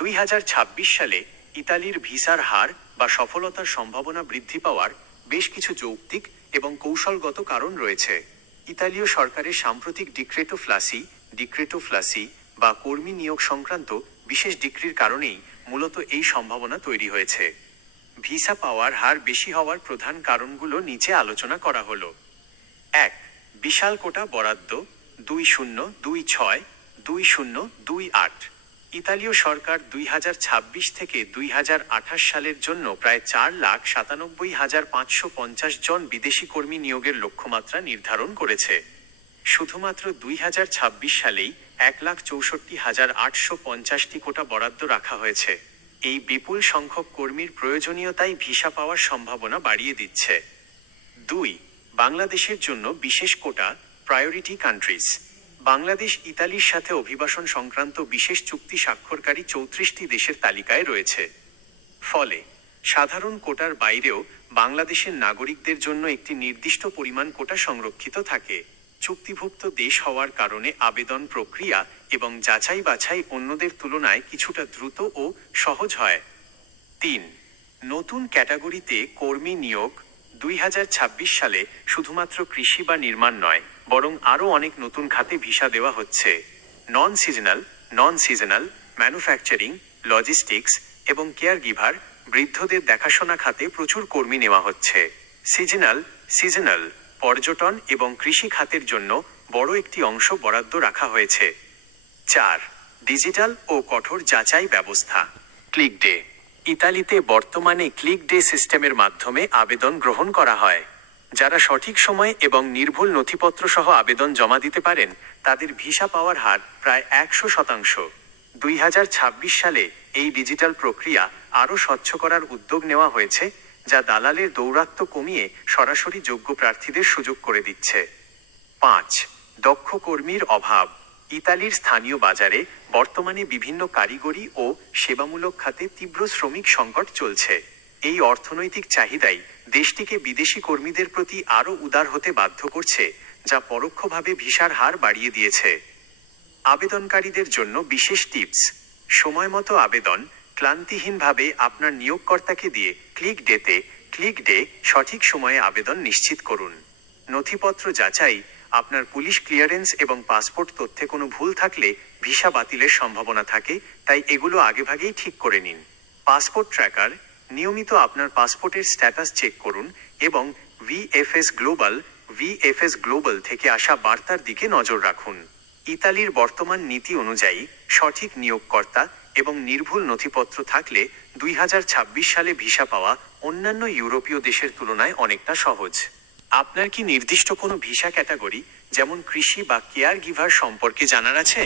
2026 সালে ইতালির ভিসার হার বা সফলতার সম্ভাবনা বৃদ্ধি পাওয়ার বেশ কিছু যৌক্তিক এবং কৌশলগত কারণ রয়েছে। ইতালীয় সরকারের সাম্প্রতিক ডিক্রেটো ফ্লাসি বা কর্মী নিয়োগ সংক্রান্ত বিশেষ ডিক্রির কারণেই মূলত এই সম্ভাবনা তৈরি হয়েছে। ভিসা পাওয়ার হার বেশি হওয়ার প্রধান কারণগুলো নিচে আলোচনা করা হলো। 1. বিশাল কোটা বরাদ্দ 2026-2028। ইতালীয় সরকার 2026 থেকে 2028 সালের জন্য প্রায় 4,97,550 জন বিদেশি কর্মী নিয়োগের লক্ষ্যমাত্রা নির্ধারণ করেছে। শুধুমাত্র 2026 সালেই 1,64,850টি কোটা বরাদ্দ রাখা হয়েছে। এই বিপুল সংখ্যক কর্মীর প্রয়োজনীয়তাই ভিসা পাওয়ার সম্ভাবনা বাড়িয়ে দিচ্ছে। 2. বাংলাদেশের জন্য বিশেষ কোটা প্রায়োরিটি কান্ট্রিজ। বাংলাদেশ ইতালির সাথে অভিবাসন সংক্রান্ত বিশেষ চুক্তি স্বাক্ষরকারী 34টি দেশের তালিকায় রয়েছে। ফলে সাধারণ কোটার বাইরেও বাংলাদেশের নাগরিকদের জন্য একটি নির্দিষ্ট পরিমাণ কোটা সংরক্ষিত থাকে। চুক্তিভুক্ত দেশ হওয়ার কারণে আবেদন প্রক্রিয়া এবং যাচাই বাছাই অন্যদের তুলনায় কিছুটা দ্রুত ও সহজ হয়। 3. নতুন ক্যাটাগরিতে কর্মী নিয়োগ 2026 সালে শুধুমাত্র কৃষি বা নির্মাণ নয়, বরং আরও অনেক নতুন খাতে ভিসা দেওয়া হচ্ছে। নন সিজনাল, ম্যানুফ্যাকচারিং, লজিস্টিক্স এবং কেয়ার গিভার, বৃদ্ধদের দেখাশোনা খাতে প্রচুর কর্মী নেওয়া হচ্ছে। সিজনাল, পর্যটন এবং কৃষি খাতের জন্য বড় একটি অংশ বরাদ্দ রাখা হয়েছে। 4. ডিজিটাল ও কঠোর যাচাই ব্যবস্থা ক্লিক ডে। ইতালিতে বর্তমানে ক্লিক ডে সিস্টেমের মাধ্যমে আবেদন গ্রহণ করা হয়। যারা সঠিক সময় এবং নির্ভুল নথিপত্র সহ আবেদন জমা দিতে পারেন তাদের ভিসা পাওয়ার হার প্রায় 100%। 2026 সালে এই ডিজিটাল প্রক্রিয়া আরও স্বচ্ছ করার উদ্যোগ নেওয়া হয়েছে, যা দালালের দৌরাত্ম্য কমিয়ে সরাসরি যোগ্য প্রার্থীদের সুযোগ করে দিচ্ছে। 5. দক্ষ কর্মীর অভাব। ইতালির স্থানীয় বাজারে বর্তমানে বিভিন্ন কারিগরি ও সেবামূলক খাতে তীব্র শ্রমিক সংকট চলছে। এই অর্থনৈতিক চাহিদাই দেশটিকে বিদেশি কর্মীদের প্রতি আরও উদার হতে বাধ্য করছে, যা পরোক্ষভাবে ভিসার হার বাড়িয়ে দিয়েছে। আবেদনকারীদের জন্য বিশেষ টিপস। সময়মতো আবেদন। ক্লান্তিহীনভাবে আপনার নিয়োগকর্তাকে দিয়ে ক্লিক ডে সঠিক সময়ে আবেদন নিশ্চিত করুন। নথিপত্র যাচাই। আপনার পুলিশ ক্লিয়ারেন্স এবং পাসপোর্ট তথ্যে কোনো ভুল থাকলে ভিসা বাতিলের সম্ভাবনা থাকে, তাই এগুলো আগেভাগেই ঠিক করে নিন। Passport tracker. নিয়মিত আপনার পাসপোর্টের স্ট্যাটাস চেক করুন এবং ভিএফএস গ্লোবাল থেকে আসা বার্তার দিকে নজর রাখুন। ইতালির বর্তমান নীতি অনুযায়ী সঠিক নিয়োগকর্তা এবং নির্ভুল নথিপত্র থাকলে 2026 সালে ভিসা পাওয়া অন্যান্য ইউরোপীয় দেশের তুলনায় অনেকটা সহজ। আপনার কি নির্দিষ্ট কোনো ভিসা ক্যাটাগরি যেমন কৃষি বা কেয়ার গিভার সম্পর্কে জানার আছে?